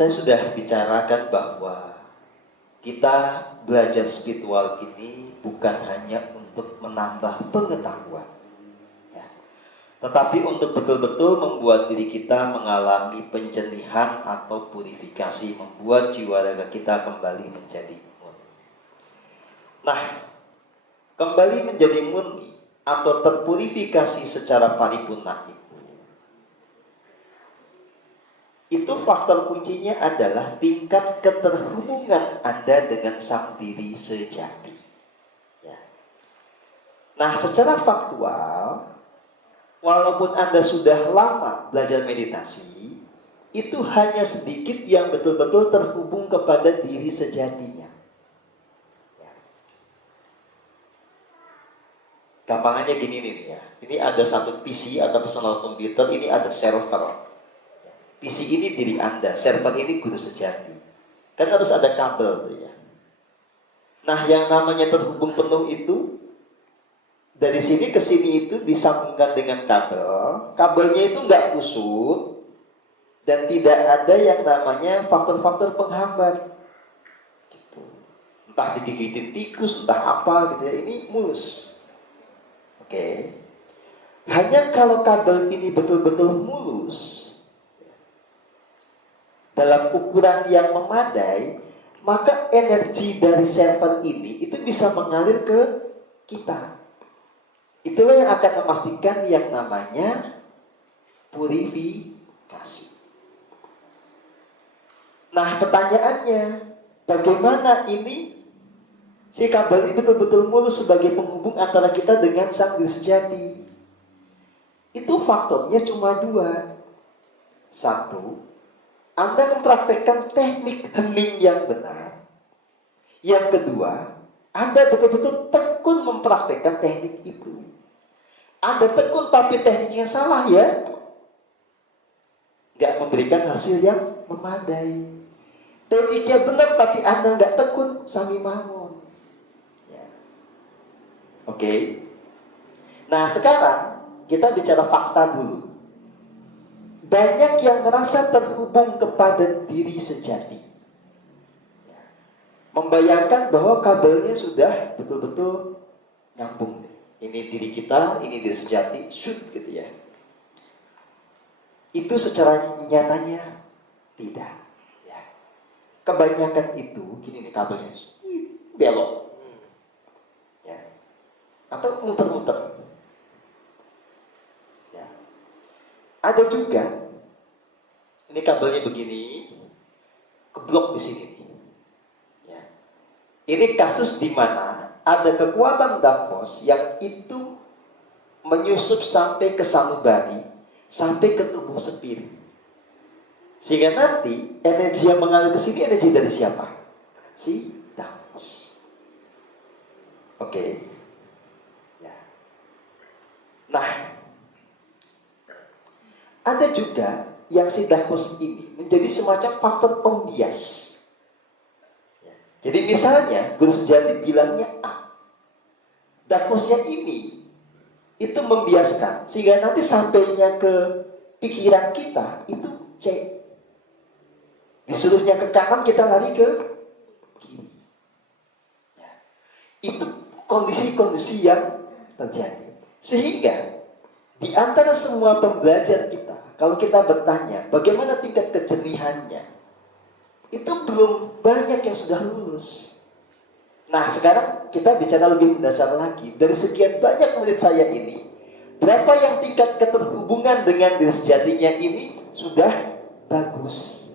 Saya sudah bicarakan bahwa kita belajar spiritual ini bukan hanya untuk menambah pengetahuan, ya, tetapi untuk betul-betul membuat diri kita mengalami penjernihan atau purifikasi, membuat jiwa raga kita kembali menjadi murni. Nah, kembali menjadi murni atau terpurifikasi secara paripurna itu faktor kuncinya adalah tingkat keterhubungan Anda dengan sang diri sejati. Ya. Nah, secara faktual, walaupun Anda sudah lama belajar meditasi, itu hanya sedikit yang betul-betul terhubung kepada diri sejatinya. Ya. Gampangannya gini nih ya, ini ada satu PC atau personal computer, ini ada server. PC ini diri Anda, server ini guru sejati. Kan harus ada kabel tuh ya. Nah, yang namanya terhubung penuh itu dari sini ke sini itu disambungkan dengan kabel. Kabelnya itu nggak kusut dan tidak ada yang namanya faktor-faktor penghambat. Gitu. Entah digigitin tikus, entah apa gitu ya. Ini mulus. Oke. Hanya kalau kabel ini betul-betul mulus dalam ukuran yang memadai, maka energi dari server ini itu bisa mengalir ke kita. Itulah yang akan memastikan yang namanya purifikasi. Nah, pertanyaannya, bagaimana ini si kabel ini betul-betul mulus sebagai penghubung antara kita dengan sang diri sejati? Itu faktornya cuma dua. Satu, Anda mempraktekkan teknik hening yang benar. Yang kedua, Anda betul-betul tekun mempraktekkan teknik itu. Anda tekun tapi tekniknya salah ya, nggak memberikan hasil yang memadai. Tekniknya benar tapi Anda nggak tekun, sami mawon. Ya. Oke. Nah, sekarang kita bicara fakta dulu. Banyak yang merasa terhubung kepada diri sejati, membayangkan bahwa kabelnya sudah betul-betul nyambung. Ini diri kita, ini diri sejati, shoot gitu ya. Itu secara nyatanya tidak. Ya. Kebanyakan itu, gini nih kabelnya, belok, ya. Atau muter-muter. Ya. Ada juga. Ini kabelnya begini, keblok di sini. Ya. Ini kasus di mana ada kekuatan Davos yang itu menyusup sampai ke sanubari, sampai ke tubuh spirit. Sehingga nanti energi yang mengalir ke sini energi dari siapa? Si Davos. Oke. Ya. Nah, ada juga yang si Davos ini menjadi semacam faktor pembias. Ya. Jadi misalnya guru sejati bilangnya A, Davosnya ini itu membiaskan sehingga nanti sampainya ke pikiran kita itu C. Disuruhnya ke kanan kita lari ke kiri. Ya. Itu kondisi-kondisi yang terjadi. Sehingga di antara semua pembelajar kita, kalau kita bertanya bagaimana tingkat kejernihannya, itu belum banyak yang sudah lulus. Nah, sekarang kita bicara lebih mendasar lagi. Dari sekian banyak murid saya ini, berapa yang tingkat keterhubungan dengan diri sejatinya ini sudah bagus?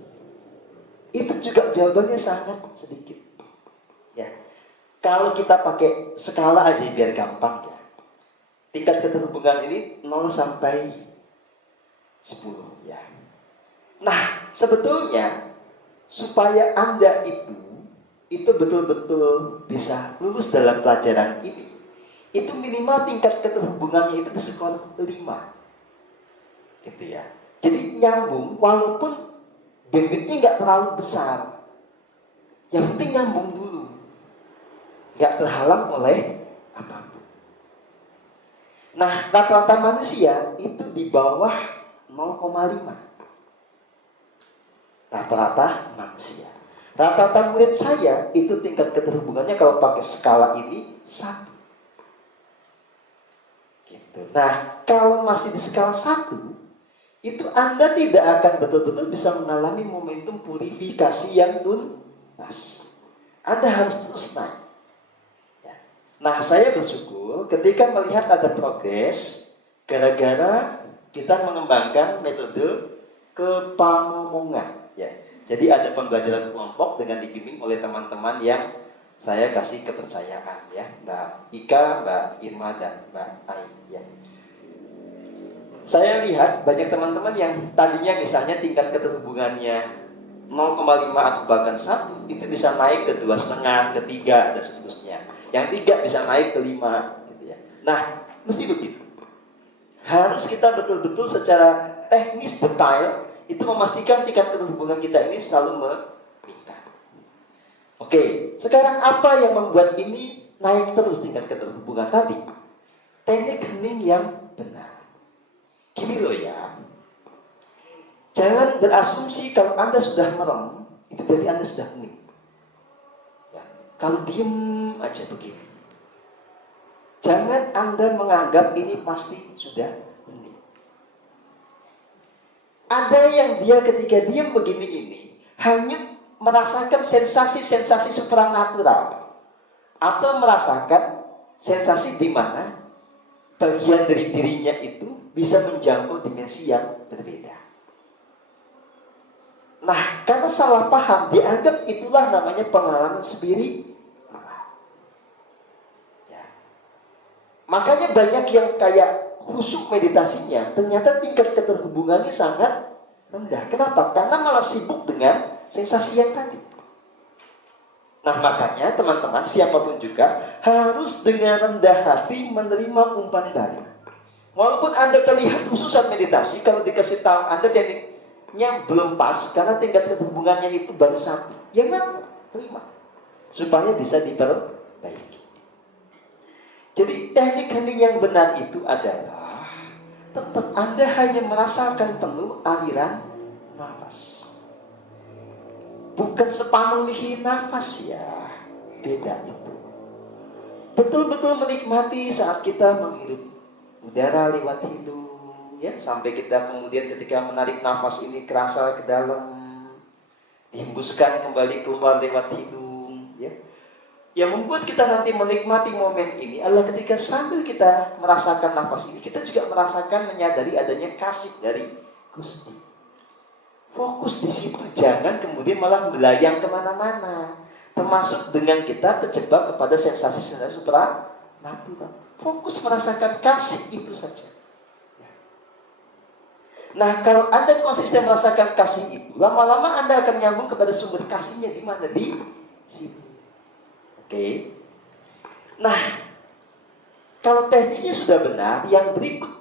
Itu juga jawabannya sangat sedikit. Ya. Kalau kita pakai skala aja biar gampang ya. Tingkat keterhubungan ini 0 sampai 10 ya. Nah, sebetulnya supaya Anda itu betul-betul bisa lulus dalam pelajaran ini, itu minimal tingkat keterhubungannya itu di skor 5. Gitu ya. Jadi nyambung walaupun bandwidthnya nggak terlalu besar. Yang penting nyambung dulu. Nggak terhalang oleh apapun. Nah, rata-rata manusia itu di bawah 0,5. rata-rata manusia. Rata-rata murid saya itu tingkat keterhubungannya kalau pakai skala ini 1. Gitu. Nah, kalau masih di skala 1, itu Anda tidak akan betul-betul bisa mengalami momentum purifikasi yang tuntas. Anda harus terus naik. Ya. Nah, saya bersyukur ketika melihat ada progres gara-gara kita mengembangkan metode kepamomongan. Ya. Jadi ada pembelajaran kelompok dengan dibimbing oleh teman-teman yang saya kasih kepercayaan, ya, Mbak Ika, Mbak Irma, dan Mbak Ai. Ya. Saya lihat banyak teman-teman yang tadinya misalnya tingkat keterhubungannya 0,5 atau bahkan 1, itu bisa naik ke 2,5, ke 3, dan seterusnya. Yang 3 bisa naik ke 5, gitu ya. Nah, mesti begitu. Harus kita betul-betul secara teknis detail itu memastikan tingkat keterhubungan kita ini selalu meningkat. Oke, sekarang apa yang membuat ini naik terus tingkat keterhubungan tadi? Teknik hening yang benar. Gini loh ya, jangan berasumsi kalau Anda sudah merem, itu berarti Anda sudah hening. Ya, kalau diem aja begini, jangan Anda menganggap ini pasti sudah hening. Ada yang dia ketika diem begini ini hanya merasakan sensasi-sensasi supranatural, atau merasakan sensasi di mana bagian dari dirinya itu bisa menjangkau dimensi yang berbeda. Nah, karena salah paham, dianggap itulah namanya pengalaman spiritual. Ya. Makanya banyak yang kayak khusyuk meditasinya, ternyata tingkat keterhubungannya sangat rendah. Kenapa? Karena malah sibuk dengan sensasi yang tadi. Nah, makanya teman-teman, siapapun juga harus dengan rendah hati menerima umpan balik. Walaupun Anda terlihat khusus saat meditasi, kalau dikasih tahu Anda tekniknya belum pas, karena tingkat keterhubungannya itu baru 1, ya memang terima, supaya bisa diperbaiki. Jadi teknik hening yang benar itu adalah tetap Anda hanya merasakan penuh aliran nafas, bukan sepaneng mikirin nafas ya, beda itu. Betul-betul menikmati saat kita menghirup udara lewat hidung, ya, sampai kita kemudian ketika menarik nafas ini kerasa ke dalam, dihembuskan kembali keluar lewat hidung, ya. Yang membuat kita nanti menikmati momen ini adalah ketika sambil kita merasakan nafas ini, kita juga merasakan menyadari adanya kasih dari Gusti. Fokus di situ, jangan kemudian malah melayang kemana-mana. Termasuk dengan kita terjebak kepada sensasi-sensasi supranatural. Fokus merasakan kasih itu saja. Nah, kalau Anda konsisten merasakan kasih itu, lama-lama Anda akan nyambung kepada sumber kasihnya di mana? Di situ. Oke. Nah, kalau tekniknya sudah benar, yang berikut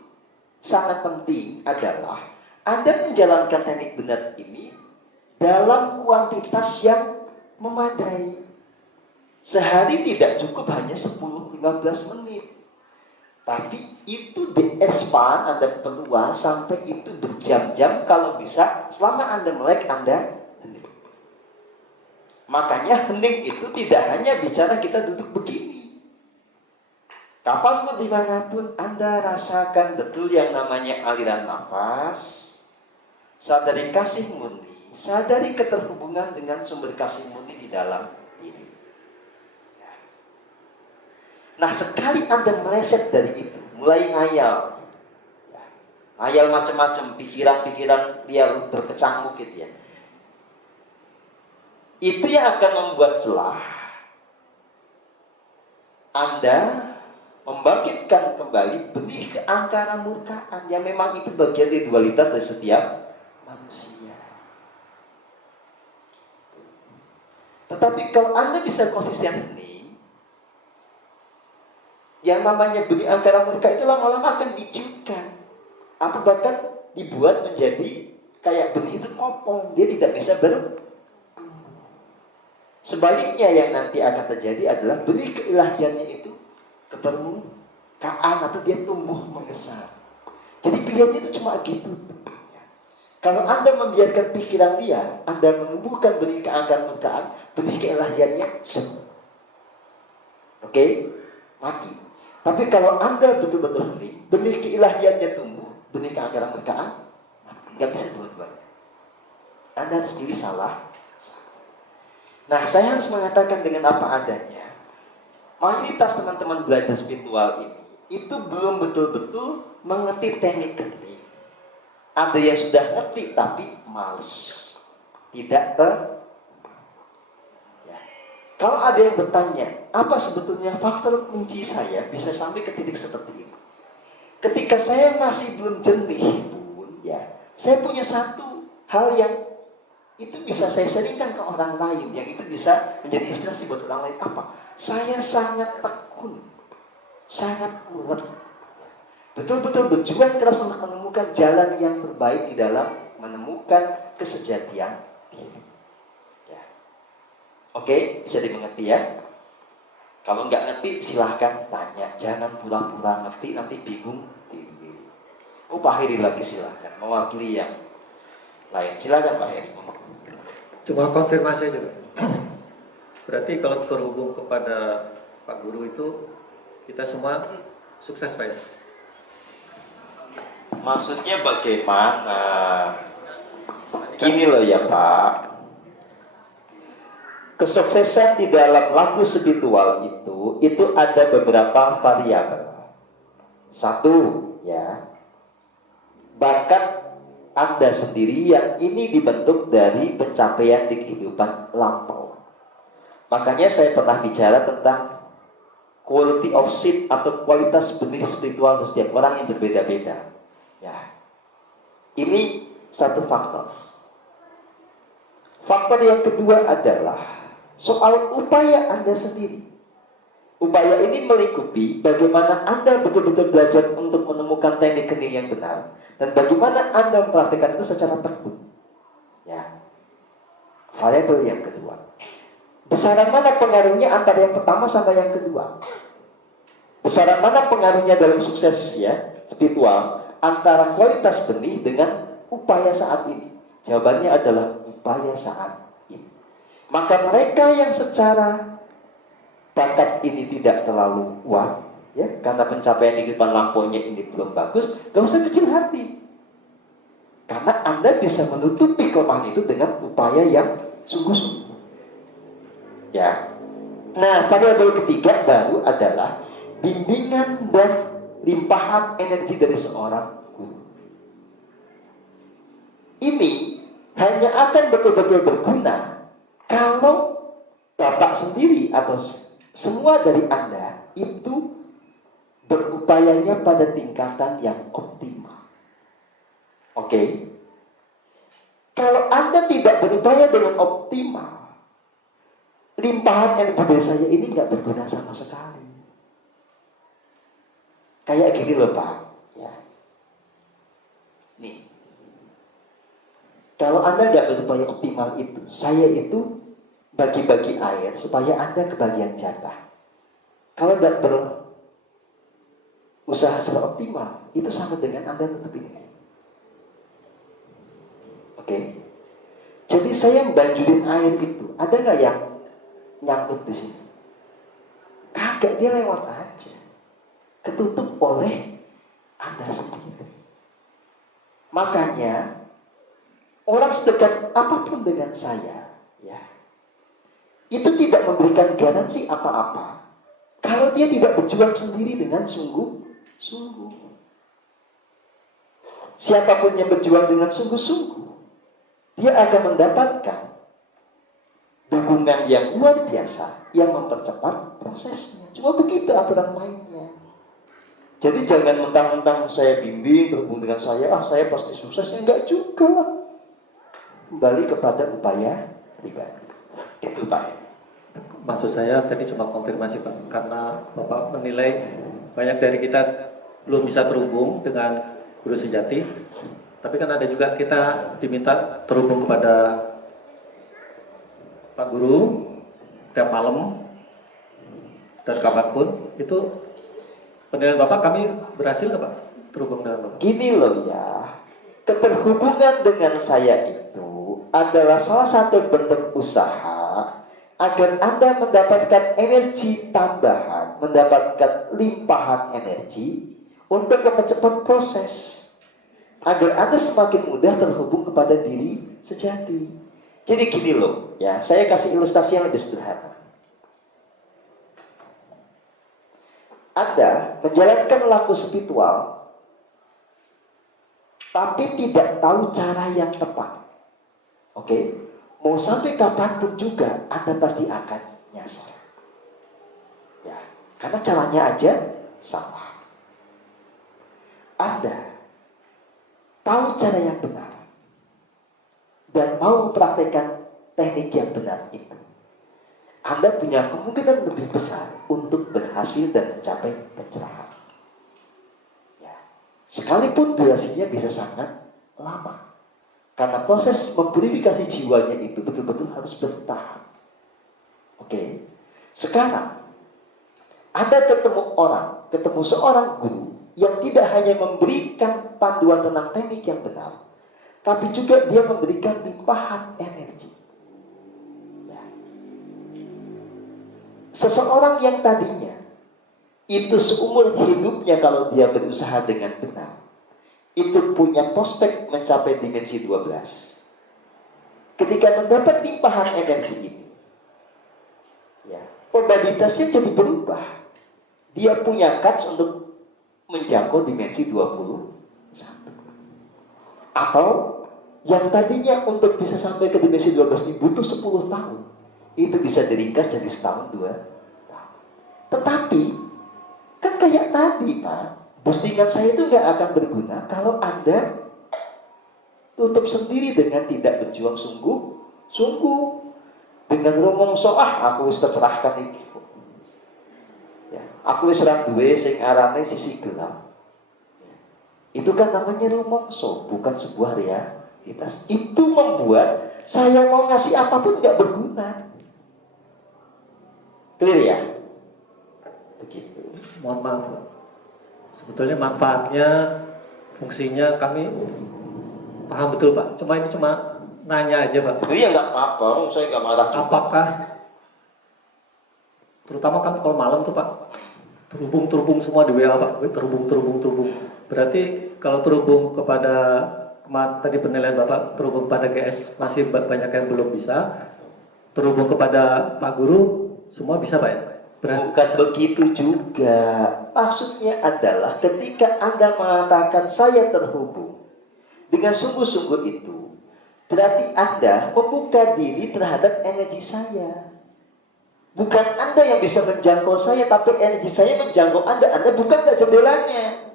sangat penting adalah Anda menjalankan teknik benar ini dalam kuantitas yang memadai. Sehari tidak cukup hanya 10-15 menit. Tapi itu di-expand, Anda perluas sampai itu berjam-jam, kalau bisa selama Anda melek, Anda hening. Makanya hening itu tidak hanya bicara kita duduk begini. Kapanpun dimanapun Anda rasakan betul yang namanya aliran nafas. Sadari kasih murni, sadari keterhubungan dengan sumber kasih murni di dalam diri. Nah, sekali Anda meleset dari itu, mulai ngayal, ngayal macam-macam, pikiran-pikiran liar berkecamuk gitu ya. Itu yang akan membuat celah Anda membangkitkan kembali benih keangkara murkaan yang memang itu bagian dari dualitas dari setiap manusia. Tetapi kalau Anda bisa konsisten ini, yang namanya benih angkara murka itu lama-lama akan diciutkan, atau bahkan dibuat menjadi kayak benih itu kopong, dia tidak bisa bertumbuh. Sebaliknya yang nanti akan terjadi adalah benih keilahiannya itu kepermukaan, atau dia tumbuh membesar. Jadi pilihannya itu cuma gitu. Kalau Anda membiarkan pikiran dia, Anda menumbuhkan benih keangkaran-murkaan, benih keilahiannya, oke, mati. Tapi kalau Anda betul-betul benih keilahiannya tumbuh, benih keangkaran-murkaan, nggak bisa dua-duanya. Anda harus pilih salah. Nah, saya harus mengatakan dengan apa adanya. Mayoritas teman-teman belajar spiritual ini itu belum betul-betul mengerti teknik kening. Ada yang sudah ngerti tapi males, tidak ya. Kalau ada yang bertanya, apa sebetulnya faktor kunci saya bisa sampai ke titik seperti ini? Ketika saya masih belum jernih pun, ya, saya punya satu hal yang itu bisa saya sharingkan ke orang lain, yang itu bisa menjadi inspirasi buat orang lain. Apa? Saya sangat tekun, sangat kuat, betul-betul berjuang keras untuk menemukan jalan yang terbaik di dalam menemukan kesejatian diri. Ya. Oke, bisa dimengerti ya? Kalau nggak ngerti silahkan tanya, jangan pura-pura ngerti nanti bingung. Oh, Pak Heri lagi, silahkan mewakili yang lain. Silahkan Pak Heri. Cuma konfirmasi aja, Pak. Berarti kalau terhubung kepada Pak Guru itu kita semua sukses, Pak ya? Maksudnya bagaimana? Gini loh ya Pak. Kesuksesan di dalam laku spiritual itu ada beberapa variabel. Satu, ya, bakat Anda sendiri yang ini dibentuk dari pencapaian di kehidupan lampau. Makanya saya pernah bicara tentang quality of seed atau kualitas benih spiritual untuk setiap orang yang berbeda-beda. Ya, ini satu faktor. Faktor yang kedua adalah soal upaya Anda sendiri. Upaya ini melingkupi bagaimana Anda betul-betul belajar untuk menemukan teknik kening yang benar, dan bagaimana Anda mempraktikkan itu secara tekun. Ya, variabel yang kedua. Besaran mana pengaruhnya antara yang pertama sama yang kedua? Besaran mana pengaruhnya dalam sukses ya spiritual antara kualitas benih dengan upaya saat ini? Jawabannya adalah upaya saat ini. Maka mereka yang secara bakat ini tidak terlalu kuat, ya, karena pencapaian di kehidupan lampaunya ini belum bagus, gak usah kecil hati. Karena Anda bisa menutupi kelemahan itu dengan upaya yang sungguh-sungguh. Ya. Nah, variabel ketiga baru adalah bimbingan dan limpahan energi dari seorang guru. Ini hanya akan betul-betul berguna kalau Bapak sendiri atau semua dari Anda itu berupayanya pada tingkatan yang optimal. Oke? Kalau Anda tidak berupaya dengan optimal, limpahan energi dari saya ini nggak berguna sama sekali. Kayak gini loh Pak, ya. Nih, kalau Anda nggak berupaya optimal itu, saya itu bagi-bagi air supaya Anda kebagian jatah. Kalau nggak berusaha secara optimal, itu sama dengan Anda tutup ini. Oke? Jadi saya banjurin air itu, ada nggak yang nyangkut di sini? Kagak, dia lewat aja. Ketutup oleh Anda sendiri. Makanya orang sedekat apapun dengan saya, ya, itu tidak memberikan garansi apa-apa kalau dia tidak berjuang sendiri dengan sungguh-sungguh. Siapapun yang berjuang dengan sungguh-sungguh, dia akan mendapatkan dukungan yang luar biasa yang mempercepat prosesnya. Cuma begitu aturan mainnya. Jadi jangan mentang-mentang saya bimbing terhubung dengan saya pasti sukses. Enggak juga. Kembali kepada upaya pribadi. Itu Pak. Maksud saya tadi cuma konfirmasi Pak, karena Bapak menilai banyak dari kita belum bisa terhubung dengan guru sejati, tapi kan ada juga kita diminta terhubung kepada Pak Guru tiap malam dan kapanpun. Itu penilaian Bapak, kami berhasil nggak Pak terhubung dengan Bapak? Gini loh ya, keterhubungan dengan saya itu adalah salah satu bentuk usaha agar Anda mendapatkan energi tambahan, mendapatkan limpahan energi untuk mempercepat proses, agar Anda semakin mudah terhubung kepada diri sejati. Jadi gini loh, ya, saya kasih ilustrasi yang lebih sederhana. Anda menjalankan laku spiritual, tapi tidak tahu cara yang tepat. Oke, mau sampai kapanpun juga Anda pasti akan nyasar. Ya, karena caranya aja salah. Anda tahu cara yang benar dan mau mempraktekkan teknik yang benar itu, Anda punya kemungkinan lebih besar untuk berhasil dan mencapai pencerahan. Sekalipun durasinya bisa sangat lama, karena proses mempurifikasi jiwanya itu betul-betul harus bertahap. Oke, sekarang Anda ketemu seorang guru yang tidak hanya memberikan panduan tentang teknik yang benar, tapi juga dia memberikan limpahan energi. Ya. Seseorang yang tadinya itu seumur hidupnya kalau dia berusaha dengan benar, itu punya prospek mencapai dimensi 12. Ketika mendapat limpahan energi ini, ya, probabilitasnya jadi berubah. Dia punya kans untuk menjangkau dimensi 21. Atau yang tadinya untuk bisa sampai ke dimensi 12 ini butuh 10 tahun, itu bisa diringkas jadi setahun 2 tahun. Tetapi kan kayak tadi, Pak, postingan saya itu nggak akan berguna kalau Anda tutup sendiri dengan tidak berjuang sungguh-sungguh, dengan rumongso, aku wis tercerahkan iki. Ya, aku wis ra duwe sing arane sisi gelap. Itu kan namanya rumongso, bukan sebuah realitas. Itu membuat saya mau ngasih apapun nggak berguna. Clear ya? Begitu. Mohon maaf, sebetulnya manfaatnya, fungsinya kami paham betul Pak. Cuma ini nanya aja Pak. Iya nggak apa-apa, saya nggak marah juga. Apakah, terutama kan kalau malam tuh Pak, terhubung semua di WA Pak, terhubung. Berarti kalau terhubung kepada tadi penilaian Bapak, terhubung pada GS masih banyak yang belum bisa. Terhubung kepada Pak Guru, semua bisa Pak ya? Bukan begitu juga. Maksudnya adalah ketika Anda mengatakan saya terhubung dengan sungguh-sungguh itu, berarti Anda membuka diri terhadap energi saya. Bukan Anda yang bisa menjangkau saya, tapi energi saya menjangkau Anda. Anda bukan nggak jendelanya.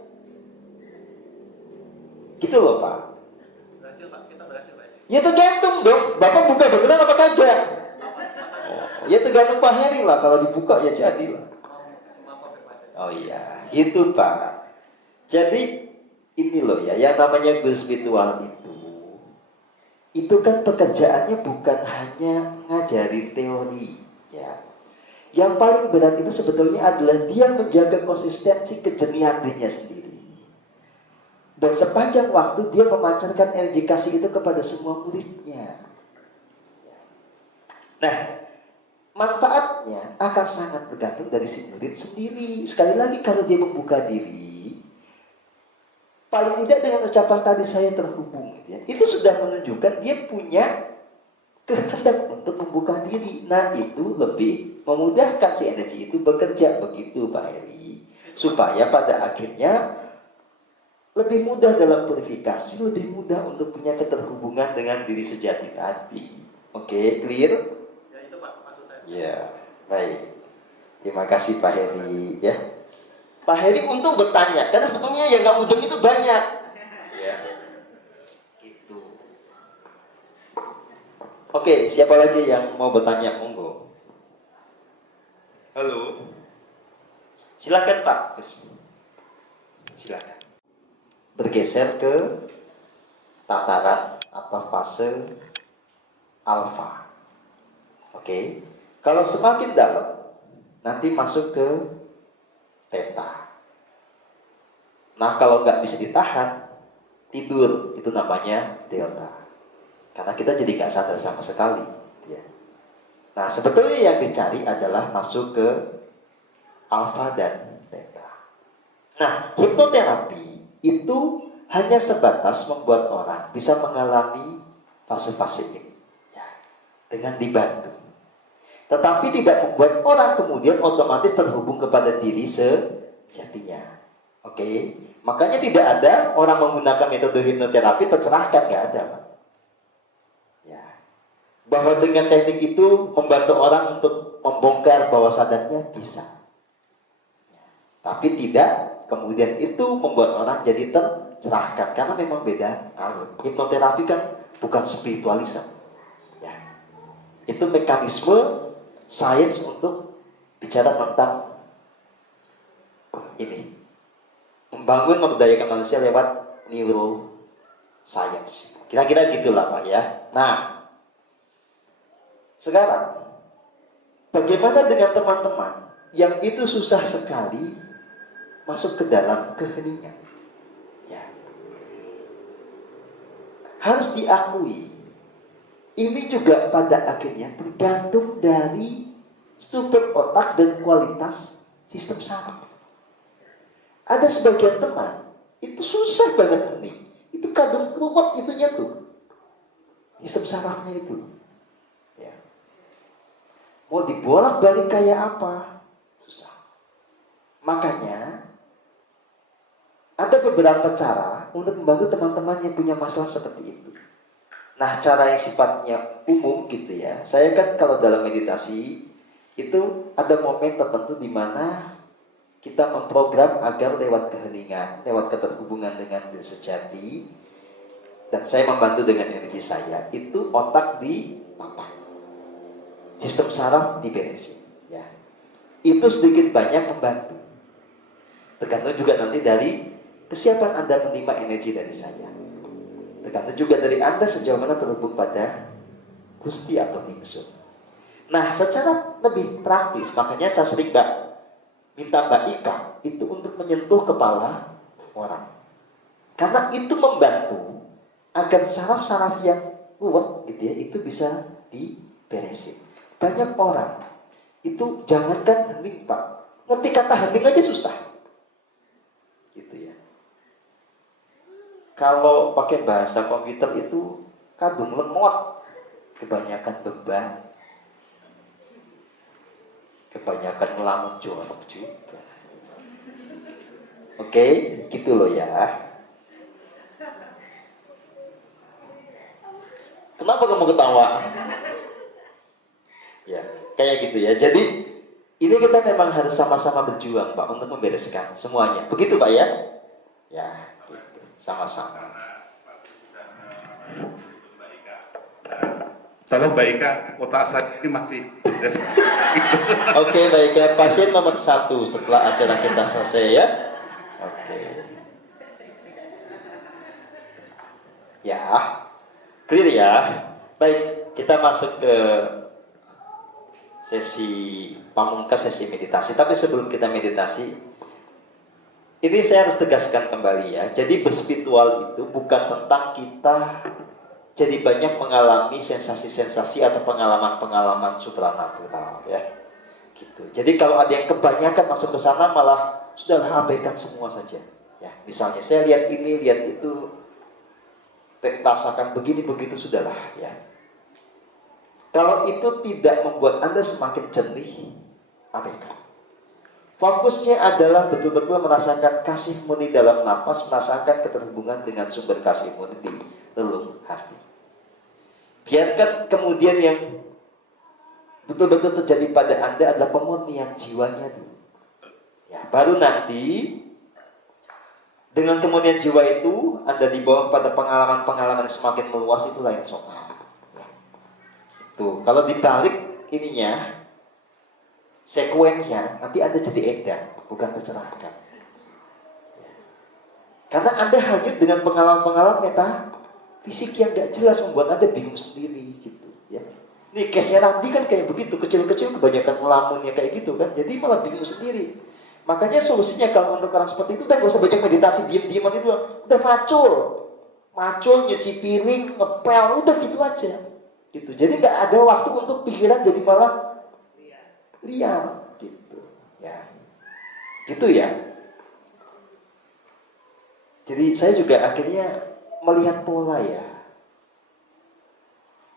Gitu loh Pak. Berhasil Pak, kita berhasil Pak. Ya tergantung dong, Bapak buka beneran apa kagak? Ya tergantung Pak Heri lah, kalau dibuka ya jadilah. Oh iya, gitu Pak. Jadi ini loh ya, yang namanya guru spiritual itu kan pekerjaannya bukan hanya ngajari teori ya. Yang paling berat itu sebetulnya adalah dia menjaga konsistensi kejernihan dirinya sendiri. Dan sepanjang waktu dia memancarkan energi kasih itu kepada semua muridnya. Nah, manfaatnya akan sangat bergantung dari si murid sendiri. Sekali lagi, kalau dia membuka diri, paling tidak dengan ucapan tadi saya terhubung, gitu ya, itu sudah menunjukkan dia punya kehendak untuk membuka diri. Nah, itu lebih memudahkan si energi itu bekerja, begitu Pak Heri, supaya pada akhirnya lebih mudah dalam purifikasi, lebih mudah untuk punya keterhubungan dengan diri sejati tadi. Oke, clear? Ya itu Pak, maksud saya. Ya, baik. Terima kasih Pak Heri ya. Pak Heri untung bertanya, karena sebetulnya yang nggak untung itu banyak. Ya, gitu. Oke, siapa lagi yang mau bertanya? Monggo. Halo. Silakan Pak. Silakan. Bergeser ke tataran atau fase alfa. Oke. Kalau semakin dalam, nanti masuk ke theta. Nah, kalau nggak bisa ditahan, tidur, itu namanya delta. Karena kita jadi nggak sadar sama sekali. Ya. Nah, sebetulnya yang dicari adalah masuk ke alfa dan beta. Nah, hipnoterapi itu hanya sebatas membuat orang bisa mengalami fase-fase ini. Ya, dengan dibantu. Tetapi tidak membuat orang kemudian otomatis terhubung kepada diri sejatinya. Oke? Makanya tidak ada orang menggunakan metode hipnoterapi tercerahkan, nggak ada, Pak. Ya. Bahwa dengan teknik itu membantu orang untuk membongkar bawah sadarnya bisa. Ya. Tapi tidak kemudian itu membuat orang jadi tercerahkan karena memang beda alur. Hipnoterapi kan bukan spiritualisme. Ya. Itu mekanisme sains untuk bicara tentang ini. Membangun memberdayakan manusia lewat neuroscience. Kira-kira gitulah Pak ya. Nah, sekarang bagaimana dengan teman-teman yang itu susah sekali masuk ke dalam keheningan? Ya. Harus diakui, ini juga pada akhirnya tergantung dari struktur otak dan kualitas sistem saraf. Ada sebagian teman, itu susah banget hening. Itu kadang keluar itunya tuh. Sistem sarafnya itu. Ya. Mau dibolak-balik kayak apa? Susah. Makanya, ada beberapa cara untuk membantu teman-teman yang punya masalah seperti itu. Nah, cara yang sifatnya umum gitu ya. Saya kan kalau dalam meditasi, itu ada momen tertentu di mana kita memprogram agar lewat keheningan, lewat keterhubungan dengan diri sejati, dan saya membantu dengan energi saya, itu otak dipatah, sistem saraf diberesin. Ya. Itu sedikit banyak membantu. Tergantung juga nanti dari kesiapan Anda menerima energi dari saya. Tergantung juga dari Anda sejauh mana terhubung pada Gusti atau Ningsun. Nah, secara lebih praktis, makanya saya sering minta Mbak Ika itu untuk menyentuh kepala orang. Karena itu membantu agar saraf-saraf yang kuat gitu ya, itu bisa diberesin. Banyak orang itu jangankan hening Pak, ngerti kata hening aja susah. Gitu ya. Kalau pakai bahasa komputer itu kadung lemot, kebanyakan beban, kebanyakan ngelamun jorok juga. Oke, gitu loh ya. Kenapa kamu ketawa? Ya, kayak gitu ya. Jadi ini kita memang harus sama-sama berjuang Pak untuk membereskan semuanya. Begitu Pak ya? Ya, gitu. Sama-sama. Tolong Mbak Ika, otak saya ini masih Oke, Mbak Ika, pasien nomor 1 setelah acara kita selesai ya. Oke. Ya, clear ya. Baik, kita masuk ke sesi pamungkas, sesi meditasi. Tapi sebelum kita meditasi, ini saya harus tegaskan kembali ya. Jadi berspiritual itu bukan tentang kita jadi banyak mengalami sensasi-sensasi atau pengalaman-pengalaman supranatural ya. Gitu. Jadi kalau ada yang kebanyakan masuk ke sana malah sudah abaikan semua saja. Ya, misalnya saya lihat ini, lihat itu, rasakan begini begitu sudahlah ya. Kalau itu tidak membuat Anda semakin jernih, abaikan. Fokusnya adalah betul-betul merasakan kasih murni dalam nafas, merasakan keterhubungan dengan sumber kasih murni di relung hati. Biarkan kemudian yang betul-betul terjadi pada Anda adalah pemurnian jiwanya dulu. Ya, baru nanti dengan kemurnian jiwa itu Anda dibawa pada pengalaman-pengalaman yang semakin meluas, itu lain soal. Ya. Tuh, kalau dibalik ininya, sekuennya nanti Anda jadi edan, bukan tercerahkan. Ya. Karena Anda hanyut dengan pengalaman-pengalaman metafisik yang gak jelas, membuat Anda bingung sendiri gitu ya. Ini case-nya nanti kan kayak begitu, kecil-kecil kebanyakan ngelamunnya kayak gitu kan, jadi malah bingung sendiri. Makanya solusinya kalau untuk orang seperti itu udah gak usah banyak meditasi, diem-dieman itu udah macul. macul, nyuci piring, ngepel, udah gitu aja. Gitu. Jadi nggak ada waktu untuk pikiran jadi malah liar. Gitu. Ya. Gitu ya. Jadi saya juga akhirnya melihat pola ya.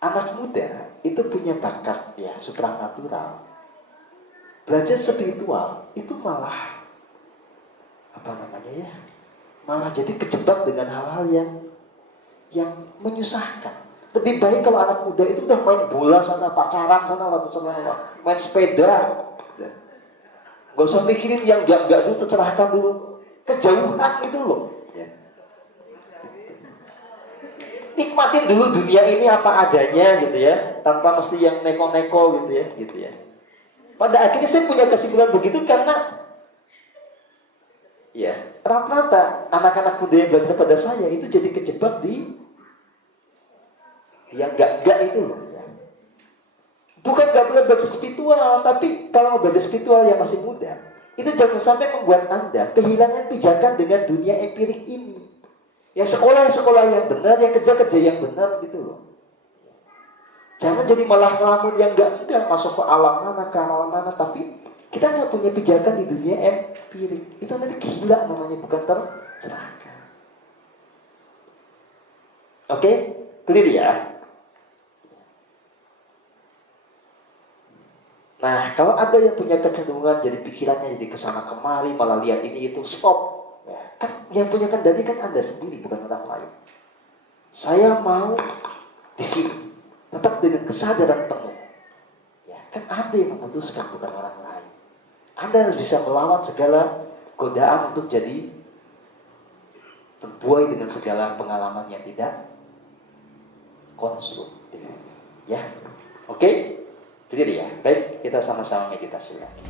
Anak muda itu punya bakat ya, supranatural. Belajar spiritual itu malah malah jadi kejebak dengan hal-hal yang menyusahkan. Lebih baik kalau anak muda itu udah main bola sana, pacaran sana, main sepeda. Gak usah mikirin yang gak dulu, tercerahkan dulu. Kejauhan itu loh. Nikmatin dulu dunia ini apa adanya gitu ya, tanpa mesti yang neko-neko gitu ya. Pada akhirnya saya punya kesimpulan begitu karena ya rata-rata anak-anak muda yang belajar pada saya itu jadi kejebak di yang enggak itu loh ya. Bukan gak boleh belajar spiritual, tapi kalau mau belajar spiritual yang masih muda, itu jangan sampai membuat Anda kehilangan pijakan dengan dunia empirik ini. Yang sekolah yang benar, yang kerja yang benar gitu loh. Jangan jadi malah ngelamun yang enggak masuk ke alam mana, tapi kita nggak punya pijakan di dunia empirik. Itu nanti gila namanya, bukan tercerahkan. Oke, clear ya? Nah, kalau ada yang punya kecenderungan jadi pikirannya jadi kesana kemari, malah lihat ini itu, stop. Ya, kan yang punya kendali kan Anda sendiri, bukan orang lain. Saya mau di sini, tetap dengan kesadaran penuh. Ya, kan Anda yang memutuskan, bukan orang lain. Anda harus bisa melawan segala godaan untuk jadi terbuai dengan segala pengalaman yang tidak konstruktif. Ya, oke? Clear ya? Baik, kita sama-sama meditasi lagi.